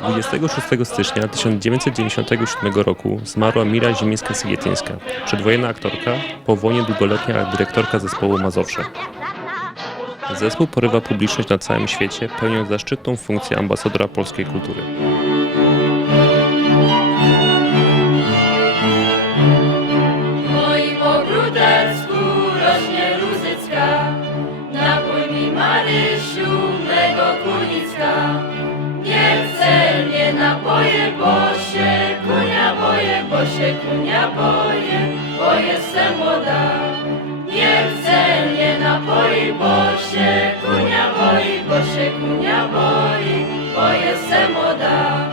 26 stycznia 1997 roku zmarła Mira Zimińska-Sygietyńska, przedwojenna aktorka, po wojnie długoletnia dyrektorka zespołu Mazowsze. Zespół porywa publiczność na całym świecie, pełniąc zaszczytną funkcję ambasadora polskiej kultury. Napoję, bo się kunia boję, bo się kunia boję, bo jestem młoda. Nie chcę, nie napoi, bo się kunia boi, bo się kunia boi, bo jestem młoda.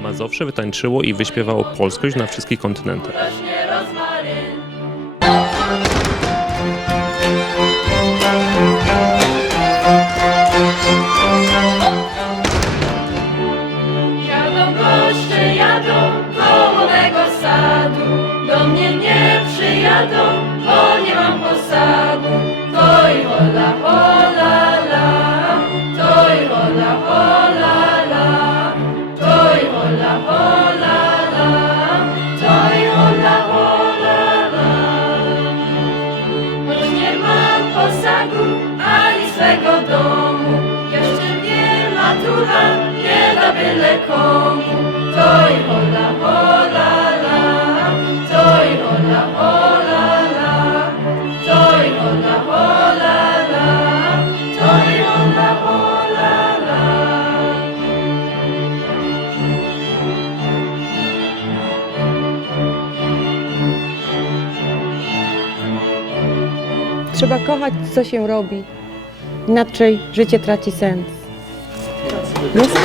Mazowsze wytańczyło i wyśpiewało polskość na wszystkich kontynentach. Posadu. Toj hola hola la, toj hola hola la, toj hola hola la, toj hola hola la. Choć nie mam posagu ani swego domu, jeszcze nie matura, nie da byle komu. Trzeba kochać, co się robi. Inaczej życie traci sens. Jest?